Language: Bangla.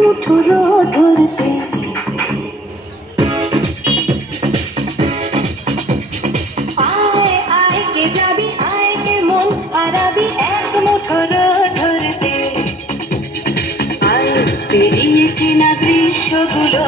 মুঠো রোদ ধরতে। আয় আয় কে যাবি, আয় কে মন হারাবি এক মুঠো রোদ ধরতে। আয় পেরিয়েছি না দৃশ্যগুলো,